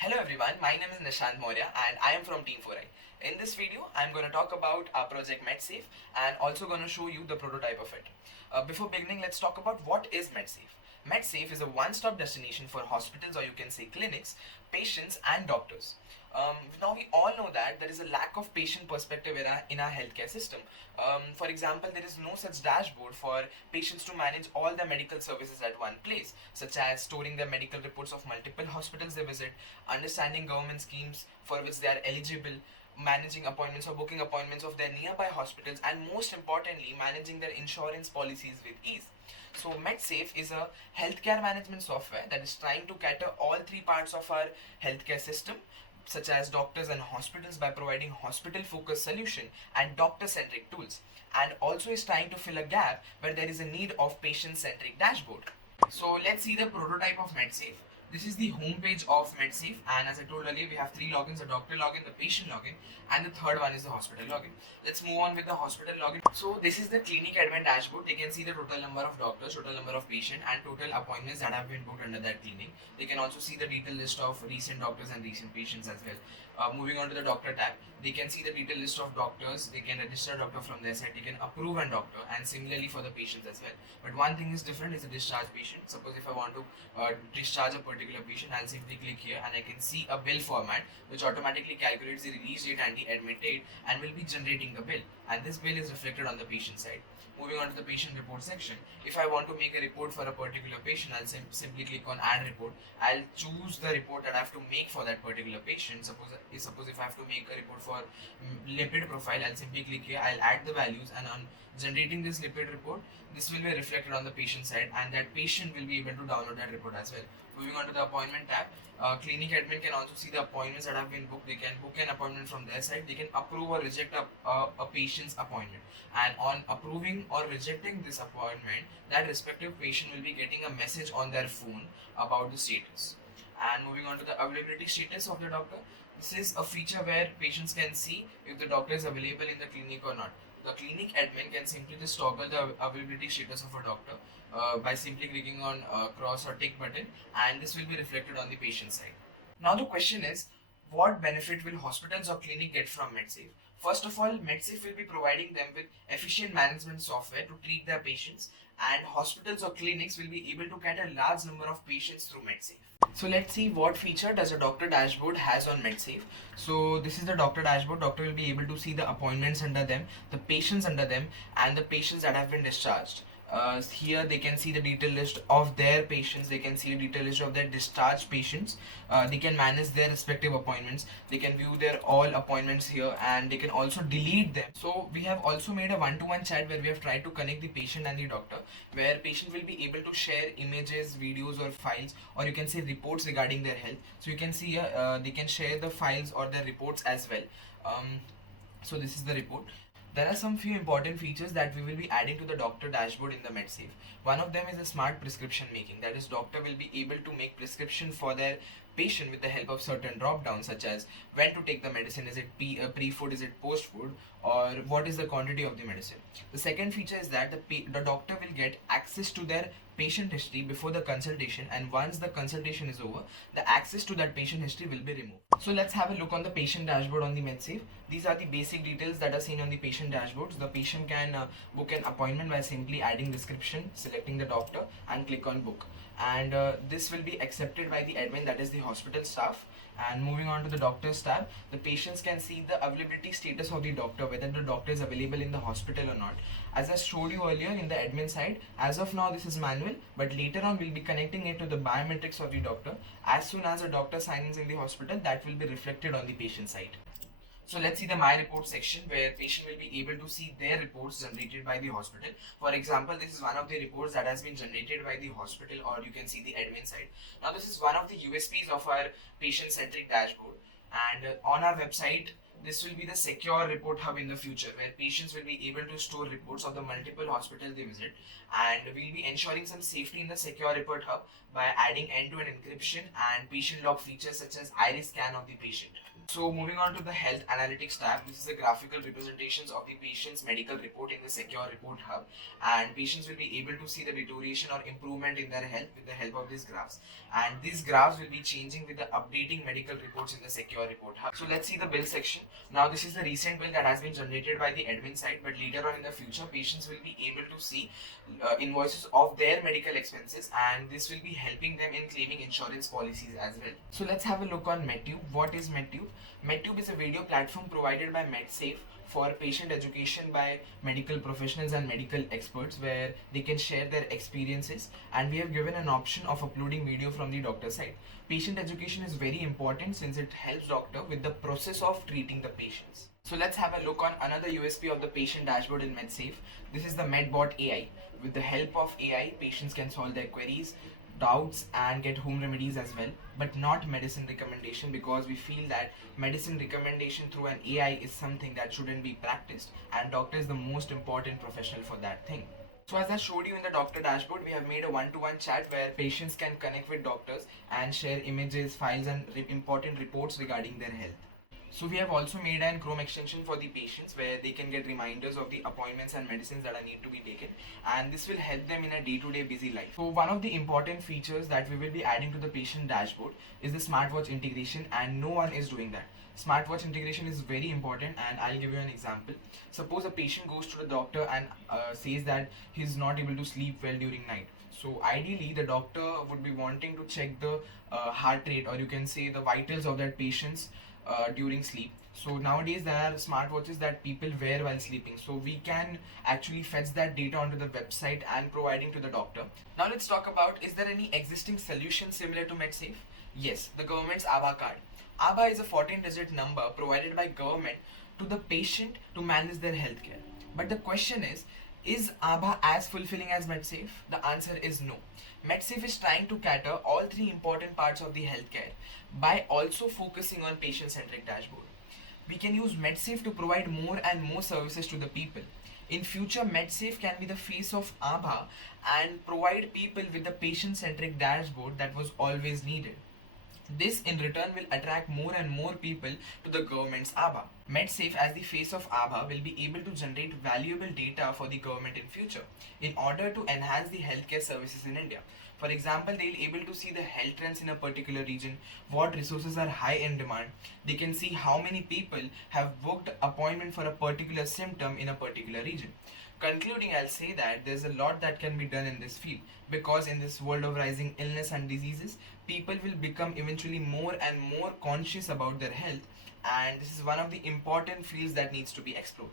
Hello everyone, my name is Nishant Maurya and I am from Team 4i. In this video, I am going to talk about our project MedSafe and also going to show you the prototype of it. Before beginning, let's talk about what is MedSafe. MedSafe is a one-stop destination for hospitals, or you can say clinics, patients and doctors. Now we all know that there is a lack of patient perspective in our healthcare system. For example, there is no such dashboard for patients to manage all the medical services at one place, such as storing their medical reports of multiple hospitals they visit, understanding government schemes for which they are eligible, managing appointments or booking appointments of their nearby hospitals, and most importantly, managing their insurance policies with ease. So, MedSafe is a healthcare management software that is trying to cater all three parts of our healthcare system, such as doctors and hospitals, by providing hospital focused solution and doctor centric tools, and also is trying to fill a gap where there is a need of patient centric dashboard. So let's see the prototype of MedSafe. This is the homepage of MedSafe, and as I told earlier, we have three logins: the doctor login, the patient login, and the third one is the hospital login. Let's move on with the hospital login. So this is the clinic admin dashboard. They can see the total number of doctors, total number of patients, and total appointments that have been booked under that clinic. They can also see the detailed list of recent doctors and recent patients as well. Moving on to the doctor tab, they can see the detailed list of doctors. They can register a doctor from their side. They can approve a doctor, and similarly for the patients as well. But one thing is different is the discharge patient. Suppose if I want to discharge a particular patient, I'll simply click here and I can see a bill format which automatically calculates the release date and the admit date and will be generating the bill, and this bill is reflected on the patient side. Moving on to the patient report section, if I want to make a report for a particular patient, I'll simply click on add report. I'll choose the report that I have to make for that particular patient. Suppose if I have to make a report for lipid profile, I'll simply click here, I'll add the values, and on generating this lipid report, this will be reflected on the patient side, and that patient will be able to download that report as well. Moving on to the appointment tab, clinic admin can also see the appointments that have been booked. They can book an appointment from their side. They can approve or reject a patient's appointment, and on approving or rejecting this appointment, that respective patient will be getting a message on their phone about the status. And moving on to the availability status of the doctor, this is a feature where patients can see if the doctor is available in the clinic or not. The clinic admin can simply just toggle the availability status of a doctor by simply clicking on cross or tick button, and this will be reflected on the patient side. Now the question is, what benefit will hospitals or clinic get from MedSafe? First of all, MedSafe will be providing them with efficient management software to treat their patients, and hospitals or clinics will be able to get a large number of patients through MedSafe. So let's see what feature does a doctor dashboard has on MedSafe. So this is the doctor dashboard. Doctor will be able to see the appointments under them, the patients under them, and the patients that have been discharged. Here they can see the detailed list of their patients. They can see the detailed list of their discharged patients. They can manage their respective appointments. They can view their all appointments here, and they can also delete them. So we have also made a one-to-one chat where we have tried to connect the patient and the doctor, where patient will be able to share images, videos or files, or you can say reports regarding their health. So you can see here they can share the files or their reports as well. So this is the report. There are some few important features that we will be adding to the doctor dashboard in the MedSafe. One of them is the smart prescription making. That is, doctor will be able to make prescription for their patient with the help of certain drop downs, such as when to take the medicine, is it pre-food, is it post-food, or what is the quantity of the medicine. The second feature is that the doctor will get access to their patient history before the consultation, and once the consultation is over, the access to that patient history will be removed. So let's have a look on the patient dashboard on the MedSafe. These are the basic details that are seen on the patient dashboards. The patient can book an appointment by simply adding description, selecting the doctor, and click on book. And this will be accepted by the admin, that is the hospital staff. And moving on to the doctor's tab, the patients can see the availability status of the doctor, whether the doctor is available in the hospital or not. As I showed you earlier in the admin side, as of now this is manual, but later on we'll be connecting it to the biometrics of the doctor. As soon as a doctor signs in the hospital, that will be reflected on the patient side. So let's see the My Report section, where patient will be able to see their reports generated by the hospital. For example, this is one of the reports that has been generated by the hospital, or you can see the admin side. Now this is one of the USPs of our patient-centric dashboard, and on our website This will be the secure report hub in the future, where patients will be able to store reports of the multiple hospitals they visit, and we'll be ensuring some safety in the secure report hub by adding end-to-end encryption and patient log features such as iris scan of the patient. So moving on to the health analytics tab, this is the graphical representations of the patient's medical report in the secure report hub, and patients will be able to see the deterioration or improvement in their health with the help of these graphs, and these graphs will be changing with the updating medical reports in the secure report hub. So let's see the bill section. Now this is the recent bill that has been generated by the admin side, but later on in the future patients will be able to see invoices of their medical expenses, and this will be helping them in claiming insurance policies as well. So let's have a look on MedTube. What is MedTube? MedTube is a video platform provided by MedSafe for patient education by medical professionals and medical experts, where they can share their experiences, and we have given an option of uploading video from the doctor side. Patient education is very important since it helps doctor with the process of treating the patients. So let's have a look on another USP of the patient dashboard in MedSafe. This is the MedBot AI. With the help of AI, patients can solve their queries, doubts, and get home remedies as well, but not medicine recommendation, because we feel that medicine recommendation through an AI is something that shouldn't be practiced, and doctor is the most important professional for that thing. So as I showed you in the doctor dashboard, we have made a one-to-one chat where patients can connect with doctors and share images, files, and important reports regarding their health. So we have also made an Chrome extension for the patients where they can get reminders of the appointments and medicines that are need to be taken, and this will help them in a day-to-day busy life. So one of the important features that we will be adding to the patient dashboard is the smartwatch integration, and no one is doing that. Smartwatch integration is very important, and I'll give you an example. Suppose a patient goes to the doctor and says that he's not able to sleep well during night. So ideally the doctor would be wanting to check the heart rate, or you can say the vitals of that patient's during sleep. So nowadays there are smartwatches that people wear while sleeping, so we can actually fetch that data onto the website and providing to the doctor. Now let's talk about, is there any existing solution similar to MedSafe? Yes, the government's ABHA card. ABHA is a 14-digit number provided by government to the patient to manage their healthcare. But the question is ABHA as fulfilling as MedSafe? The answer is no. MedSafe is trying to cater all three important parts of the healthcare by also focusing on patient-centric dashboard. We can use MedSafe to provide more and more services to the people. In future, MedSafe can be the face of ABHA and provide people with the patient-centric dashboard that was always needed. This in return will attract more and more people to the government's ABHA. MedSafe as the face of ABHA will be able to generate valuable data for the government in future in order to enhance the healthcare services in India. For example, they'll be able to see the health trends in a particular region, what resources are high in demand. They can see how many people have booked appointment for a particular symptom in a particular region. Concluding, I'll say that there's a lot that can be done in this field, because in this world of rising illness and diseases, people will become eventually more and more conscious about their health, and this is one of the important fields that needs to be explored.